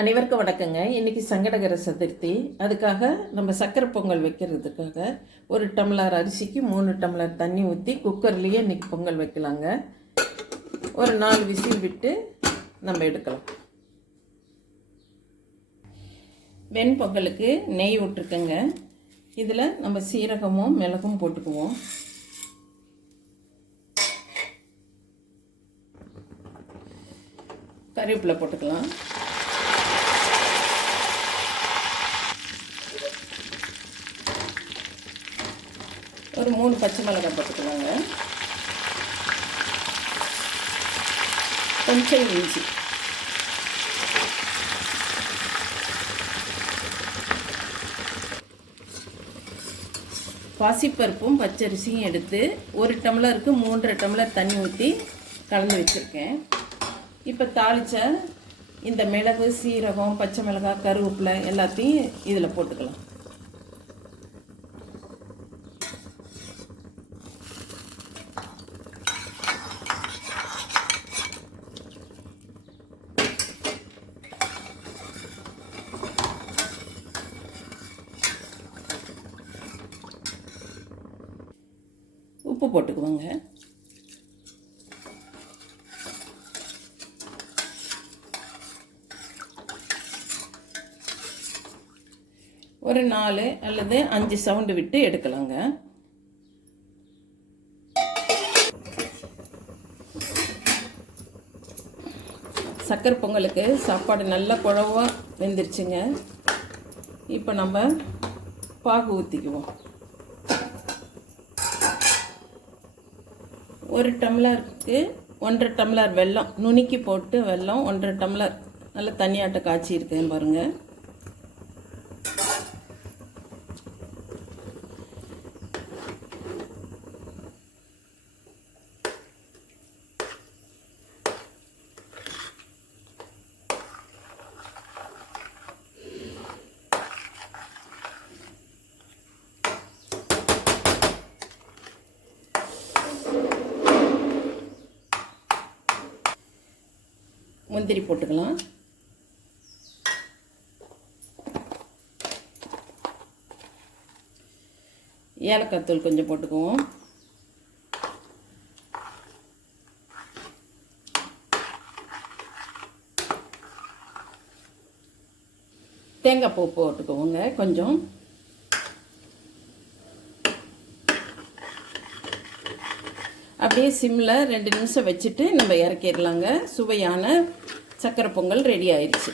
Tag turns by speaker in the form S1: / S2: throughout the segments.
S1: அனைவருக்கும் வணக்கங்க. இன்றைக்கி சங்கடகர சதுர்த்தி. அதுக்காக நம்ம சக்கரை பொங்கல் வைக்கிறதுக்காக ஒரு டம்ளர் அரிசிக்கு மூணு டம்ளர் தண்ணி ஊற்றி குக்கர்லேயே இன்றைக்கி பொங்கல் வைக்கலாங்க. ஒரு நாலு விசில் விட்டு நம்ம எடுக்கலாம். வெண்பொங்கலுக்கு நெய் விட்டுருக்கங்க இதில் நம்ம சீரகமும் மிளகும் போட்டுக்குவோம். கருவேப்பிலை போட்டுக்கலாம். ஒரு மூணு பச்சை மிளகாய் போட்டுக்கலாங்க. கொஞ்சம் இஞ்சி. பாசிப்பருப்பும் பச்சரிசியும் எடுத்து ஒரு டம்ளருக்கு மூன்றரை டம்ளர் தண்ணி ஊற்றி கலந்து வச்சுருக்கேன். இப்போ தாளித்த இந்த மிளகு சீரகம் பச்சை மிளகாய் கருவேப்பிலை எல்லாத்தையும் இதில் போட்டுக்கலாம். உப்பு போட்டுக்குவோங்க. ஒரு நாலு அல்லது அஞ்சு சவுண்டு விட்டு எடுக்கலாங்க. சக்கரை பொங்கலுக்கு சாப்பாடு நல்லா குழவாக வெந்துருச்சுங்க. இப்போ நம்ம பாகு ஊற்றிக்குவோம் ஒரு டம்ளருக்கு ஒன்றரை டம்ளர் வெல்லம் நுணுக்கி போட்டு வெல்லம் ஒன்றரை டம்ளர் நல்லா தண்ணியாட்ட காய்ச்சி இருக்கேன் பாருங்கள் முந்திரி போட்டுக்கலாம். ஏலக்காய் தூள் கொஞ்சம் போட்டுக்குவோம். தேங்காய் பூ போட்டுக்குவோங்க கொஞ்சம். அப்படியே சிம்மில் ரெண்டு நிமிஷம் வச்சுட்டு நம்ம இறக்கிடலாங்க. சுவையான சக்கரை பொங்கல் ரெடி ஆயிடுச்சு.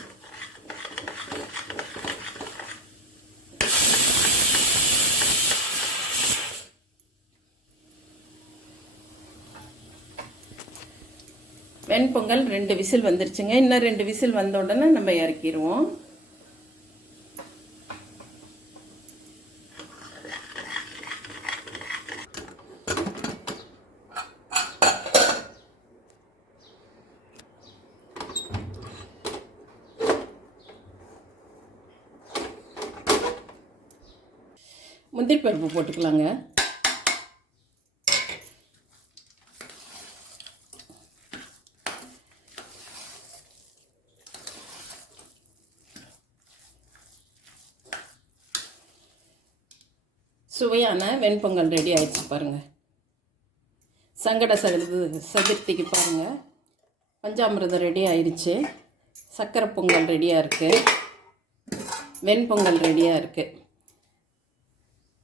S1: வெண்பொங்கல் ரெண்டு விசில் வந்துருச்சுங்க. இன்னும் ரெண்டு விசில் வந்த உடனே நம்ம இறக்கிடுவோம். முந்திரி பருப்பு போட்டுக்கலாங்க. சுவையான வெண்பொங்கல் ரெடி ஆயிடுச்சு பாருங்கள் சங்கட சதுர்த்தி சதுர்த்திக்கு பாருங்கள் பஞ்சாமிரதம் ரெடி ஆயிடுச்சு. சக்கரை பொங்கல் ரெடியாக இருக்குது வெண்பொங்கல் ரெடியாக இருக்குது